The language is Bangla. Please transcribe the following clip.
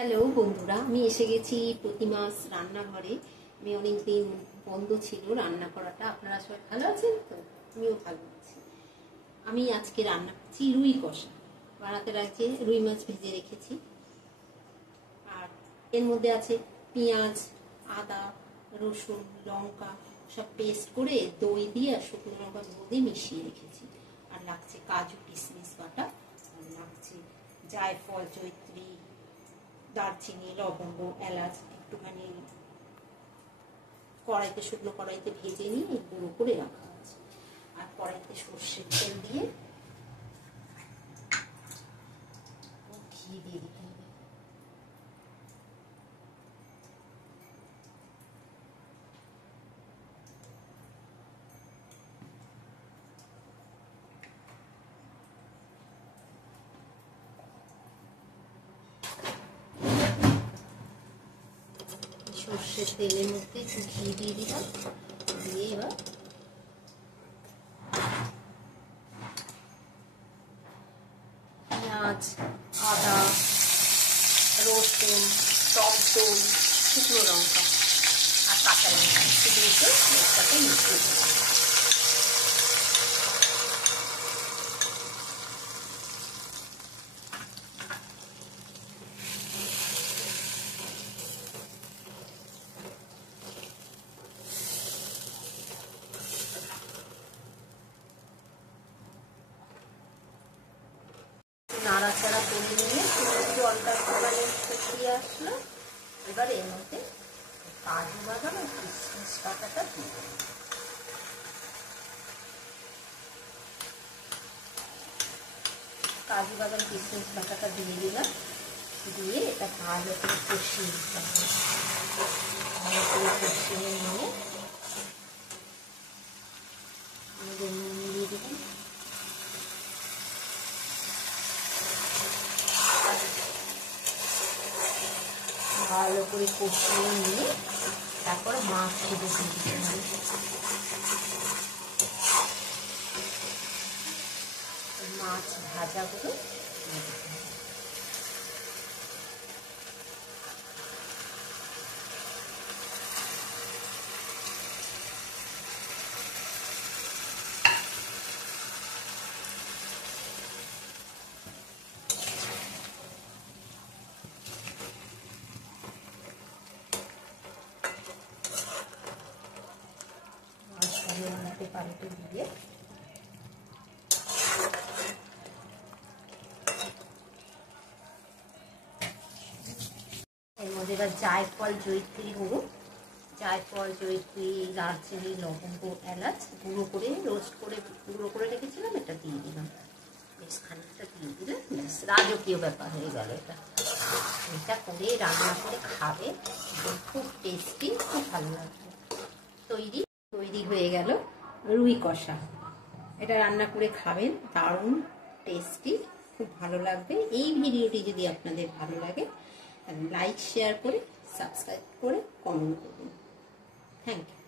হ্যালো বন্ধুরা, আমি এসে গেছি প্রতিমাস রান্নাঘরে। আমি অনেকদিন বন্ধ ছিল রান্না করাটা। আপনারা সবাই ভালো আছেন তো? আমিও ভালো আছি। আমি আজকে রান্না করছি রুই কষা। বানাতে রাখছি রুই মাছ ভেজে রেখেছি, আর এর মধ্যে আছে পেঁয়াজ, আদা, রসুন, লঙ্কা সব পেস্ট করে দই দিয়ে আর শুকনো লঙ্কা দিয়ে মিশিয়ে রেখেছি। আর লাগছে কাজু কিশমিশ বাটা, আর লাগছে জায়ফল, জয়িত্রী, দারচিনি, লবঙ্গ, এলাচ একটুখানি কড়াইতে, শুকনো কড়াইতে ভেজে নিয়ে গুঁড়ো করে রাখা আছে। আর কড়াইতে সর্ষের তেল দিয়ে ঘি দিয়ে দিতে হবে। সর্ষের তেলের মধ্যে একটু ঘি দিয়ে দিলাম, দিয়ে এবার পেঁয়াজ, আদা, রসুন, টক দই, শুকনো লঙ্কা আর কাঁচা লঙ্কা সেগুলোকে একসাথে মিশিয়ে দিলাম। নাড়াচাড়া করে নিয়ে জলটা একটুখানি শুকিয়ে আসলো। এবার এর মধ্যে কাজু বাদাম আর কিশমিশ বাটাটা দিয়ে দেবো। কাজু বাদাম কিশমিশ বাটাটা দিয়ে দিলাম, দিয়ে এটা ভালো করে কষিয়ে দিতে হবে। ভালো করে কষিয়ে নিয়ে আমাদের নুন দিয়ে দিলাম, ভালো করে কষিয়ে নিয়ে তারপর মাছ ভেজে দিতে হবে। মাছ ভাজাগুলো পাল্টে দিয়ে এর মধ্যে এবার জায়ফল, জয়িত্রী গুঁড়ো, জায়ফল, জয়িত্রী, দারচিনি, লবঙ্গ, এলাচ গুঁড়ো করে রোস্ট করে গুঁড়ো করে রেখেছিলাম, এটা দিয়ে দিলাম। বেশ খানিকটা দিয়ে দিলে বেশ রাজকীয় ব্যাপার হয়ে গেল। এটা করে রান্না করে খাবে, খুব টেস্টি, খুব ভালো লাগবে। তৈরি হয়ে গেল রুই কষা। এটা রান্না করে খাবেন, দারুণ টেস্টি, খুব ভালো লাগবে। এই ভিডিওটি যদি আপনাদের ভালো লাগে তাহলে লাইক, শেয়ার করে, সাবস্ক্রাইব করে কমেন্ট করুন। Thank you.